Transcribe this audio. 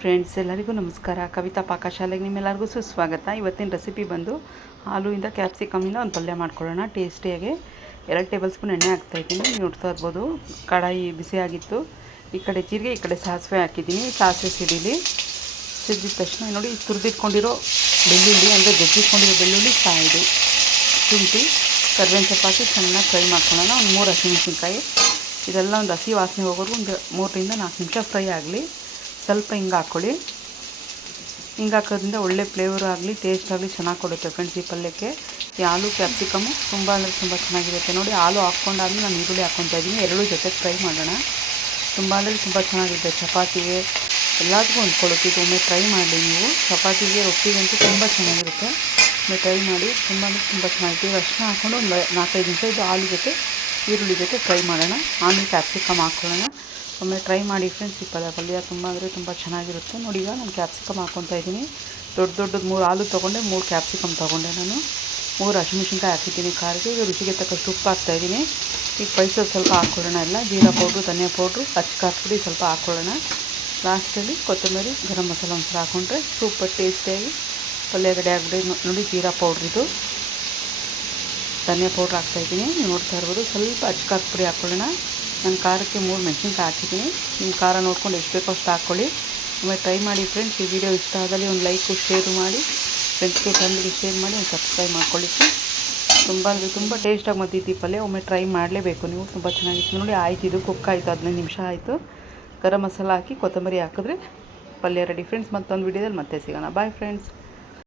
Friends, ಎಲ್ಲರಿಗೂ ನಮಸ್ಕಾರ. ಕವಿತಾ ಪಾಕಶಾಲೆಗೆ ನಿಮ್ಮೆಲ್ಲರಿಗೂ ಸುಸ್ವಾಗತ. ಇವತ್ತಿನ ರೆಸಿಪಿ ಬಂದು ಆಲೂಯಿಂದ ಕ್ಯಾಪ್ಸಿಕಮಿಂದ ಒಂದು ಪಲ್ಯ ಮಾಡ್ಕೊಳ್ಳೋಣ ಟೇಸ್ಟಿಯಾಗಿ. 2 ಟೇಬಲ್ ಸ್ಪೂನ್ ಎಣ್ಣೆ ಹಾಕ್ತಾಯಿದ್ದೀನಿ. ನೀವು ನೋಡ್ತಾ ಇರ್ಬೋದು, ಕಡಾಯಿ ಬಿಸಿಯಾಗಿತ್ತು. ಈ ಕಡೆ ಜೀರಿಗೆ, ಈ ಕಡೆ ಸಾಸಿವೆ ಹಾಕಿದ್ದೀನಿ. ಸಾಸಿವೆ ಸಿಡಿದ ತಕ್ಷಣ ನೋಡಿ, ತುರಿದಿಟ್ಕೊಂಡಿರೋ ಬೆಳ್ಳುಳ್ಳಿ ಅಂದರೆ ಜಜ್ಜಿಟ್ಕೊಂಡಿರೋ ಬೆಳ್ಳುಳ್ಳಿ, ಇದು ಶುಂಠಿ, ಕರಿಬೇವಿನ ಸೊಪ್ಪು ಹಾಕಿ ಚೆನ್ನಾಗಿ ಫ್ರೈ ಮಾಡ್ಕೊಳ್ಳೋಣ. ಒಂದು 3 ಹಸಿಮೆಣಸಿನ್ಕಾಯಿ, ಇದೆಲ್ಲ ಒಂದು ಹಸಿ ವಾಸನೆ ಹೋಗೋರು ಒಂದು 3 ರಿಂದ 4 ನಿಮಿಷ ಫ್ರೈ ಆಗಲಿ. ಸ್ವಲ್ಪ ಹಿಂಗೆ ಹಾಕ್ಕೊಳ್ಳಿ. ಹಿಂಗೆ ಹಾಕೋದ್ರಿಂದ ಒಳ್ಳೆ ಫ್ಲೇವರು ಆಗಲಿ, ಟೇಸ್ಟ್ ಆಗಲಿ ಚೆನ್ನಾಗಿ ಕೊಡುತ್ತೆ ಫ್ರೆಂಡ್ಸ್. ಈ ಪಲ್ಯಕ್ಕೆ ಈ ಆಲೂ ಕ್ಯಾಪ್ಸಿಕಮ್ಮು ತುಂಬ ಅಂದರೆ ತುಂಬ ಚೆನ್ನಾಗಿರುತ್ತೆ. ನೋಡಿ, ಹಾಲು ಹಾಕ್ಕೊಂಡಾದ್ಮೇಲೆ ನಾನು ಈರುಳ್ಳಿ ಹಾಕ್ಕೊತಾ ಇದ್ದೀನಿ. ಎರಡೂ ಜೊತೆ ಫ್ರೈ ಮಾಡೋಣ. ತುಂಬ ಅಂದರೆ ತುಂಬ ಚೆನ್ನಾಗಿರುತ್ತೆ. ಚಪಾತಿಗೆ ಎಲ್ಲದಕ್ಕೂ ಹೊಂದ್ಕೊಳ್ಳುತ್ತೆ. ಒಮ್ಮೆ ಟ್ರೈ ಮಾಡಿ ನೀವು. ಚಪಾತಿಗೆ, ರೊಟ್ಟಿಗಂತೂ ತುಂಬ ಚೆನ್ನಾಗಿರುತ್ತೆ. ಒಮ್ಮೆ ಟ್ರೈ ಮಾಡಿ. ತುಂಬ ಅಂದರೆ ತುಂಬ ಚೆನ್ನಾಗಿರುತ್ತೆ. ಅಷ್ಟನ್ನ ಹಾಕ್ಕೊಂಡು ಒಂದು 4-5 ನಿಮಿಷ ಇದು ಆಲೂ ಜೊತೆ ಈರುಳ್ಳಿ ಜೊತೆ ಫ್ರೈ ಮಾಡೋಣ. ಆಮೇಲೆ ಕ್ಯಾಪ್ಸಿಕಮ್ ಹಾಕ್ಕೊಳ್ಳೋಣ. ಒಮ್ಮೆ ಟ್ರೈ ಮಾಡಿ ಫ್ರೆಂಡ್ಸ್. ಈ ಪಲ್ಯ ತುಂಬ ಅಂದರೆ ತುಂಬ ಚೆನ್ನಾಗಿರುತ್ತೆ. ನೋಡಿ, ಈಗ ನಾನು ಕ್ಯಾಪ್ಸಿಕಮ್ ಹಾಕ್ಕೊತಾ ಇದ್ದೀನಿ. ದೊಡ್ಡದು 3 ಆಲೂ ತೊಗೊಂಡೆ, 3 ಕ್ಯಾಪ್ಸಿಕಮ್ ತೊಗೊಂಡೆ. ನಾನು 3 ಹಸಿಮೆಣಸಿನ್ಕಾಯಿ ಹಾಕಿದ್ದೀನಿ ಖಾರಕ್ಕೆ. ಈಗ ರುಚಿಗೆ ತಕ್ಕಷ್ಟು ಉಪ್ಪು ಹಾಕ್ತಾಯಿದ್ದೀನಿ. ಈಗ ಸ್ಪೈಸಸ್ ಸ್ವಲ್ಪ ಹಾಕ್ಕೊಳ್ಳೋಣ. ಎಲ್ಲ ಜೀರಾ ಪೌಡ್ರು, ಧನಿಯಾ ಪೌಡ್ರು, ಖಾರದ ಪುಡಿ ಸ್ವಲ್ಪ ಹಾಕ್ಕೊಳ್ಳೋಣ. ಲಾಸ್ಟಲ್ಲಿ ಕೊತ್ತಂಬರಿ, ಗರಂ ಮಸಾಲ ಒಂದ್ಸಲ ಹಾಕ್ಕೊಂಡ್ರೆ ಸೂಪರ್ ಟೇಸ್ಟಿಯಾಗಿ ಪಲ್ಯ ರೆಡಿ ಆಗಿಬಿಟ್ಟು. ನೋಡಿ, ಜೀರಾ ಪೌಡ್ರಿದು, ಧನಿಯಾ ಪೌಡ್ರ್ ಹಾಕ್ತಾಯಿದ್ದೀನಿ. ನೀವು ನೋಡ್ತಾ ಇರ್ಬೋದು. ಸ್ವಲ್ಪ ಖಾರದ ಪುಡಿ ಹಾಕ್ಕೊಳ್ಳೋಣ. ನಾನು ಖಾರಕ್ಕೆ 3 ಮೆಣಸಿನ್ಕಾಯಿ ಹಾಕಿದ್ದೀನಿ. ನಿಮ್ಮ ಖಾರ ನೋಡ್ಕೊಂಡು ಎಷ್ಟು ಬೇಕೋ ಅಷ್ಟು ಹಾಕ್ಕೊಳ್ಳಿ. ಒಮ್ಮೆ ಟ್ರೈ ಮಾಡಿ ಫ್ರೆಂಡ್ಸ್. ಈ ವಿಡಿಯೋ ಇಷ್ಟ ಆದಲ್ಲಿ ಒಂದು ಲೈಕು, ಶೇರು ಮಾಡಿ. ಫ್ರೆಂಡ್ಸ್ಗೆ, ಫ್ಯಾಮಿಲಿಗೆ ಶೇರ್ ಮಾಡಿ. ಒಂದು ಸಬ್ಸ್ಕ್ರೈಬ್ ಮಾಡ್ಕೊಳ್ಳಿ. ತುಂಬ ಅಂದರೆ ತುಂಬ ಟೇಸ್ಟಾಗಿ ಬಂದಿತ್ತು ಈ ಪಲ್ಯ. ಒಮ್ಮೆ ಟ್ರೈ ಮಾಡಲೇಬೇಕು ನೀವು. ತುಂಬ ಚೆನ್ನಾಗಿತ್ತು. ನೋಡಿ, ಆಯ್ತು, ಇದು ಕುಕ್ ಆಯಿತು. 15 ನಿಮಿಷ ಆಯಿತು. ಗರಂ ಮಸಾಲ ಹಾಕಿ ಕೊತ್ತಂಬರಿ ಹಾಕಿದ್ರೆ ಪಲ್ಯ ರೆಡಿ ಫ್ರೆಂಡ್ಸ್. ಮತ್ತೊಂದು ವಿಡಿಯೋದಲ್ಲಿ ಮತ್ತೆ ಸಿಗೋಣ. Bye friends.